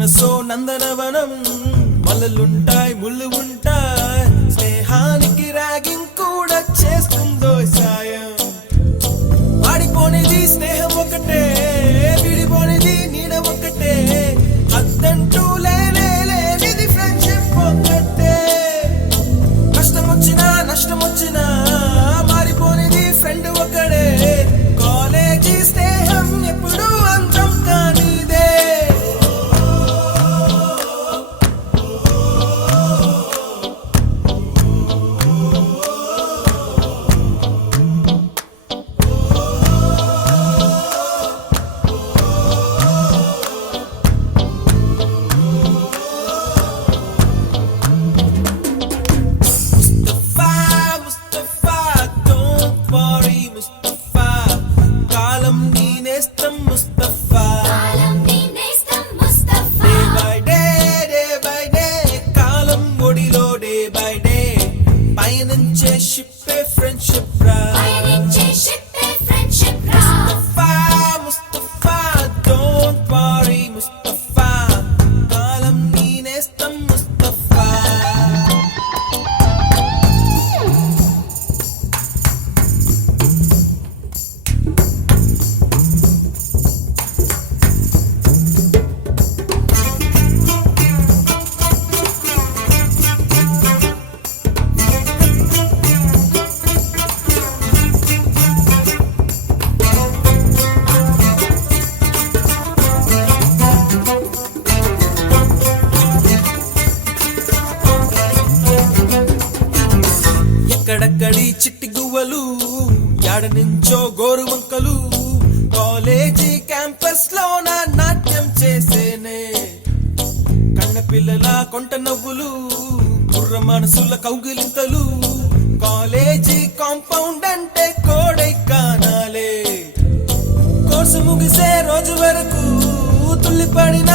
మనసో నందనవనం మల్లలుంటాయి ముళ్ళు ఉంటాయి స్నేహానికి ర్యాగింగ్ కూడా చేస్తుందో సాయం వాడిపోనిది స్నేహం ఒకటే విడిపోనిది నీడ ఒకటే అద్దంటూ లేనిది ఫ్రెండ్షిప్ ఒకటే కష్టం వచ్చినా నష్టం వచ్చినా మారిపోనిది ఫ్రెండ్ ఒకడే కాలేజీ స్నేహం ఎప్పుడు అంతం కానిదే ఎక్కడక్కడి చిట్టి గువ్వలు యాడ నుంచో గోరు వంకలు కాలేజీ క్యాంపస్ లో నా నాట్యం చేసేనే కన్న పిల్లల కొంట నవ్వులు కుర్ర మనసుల కౌగిలింతలు కాలేజీ కాంపౌండ్ అంటే కోడై కానాలే కోర్సు ముగిసే రోజు వరకు తుల్లిపడిన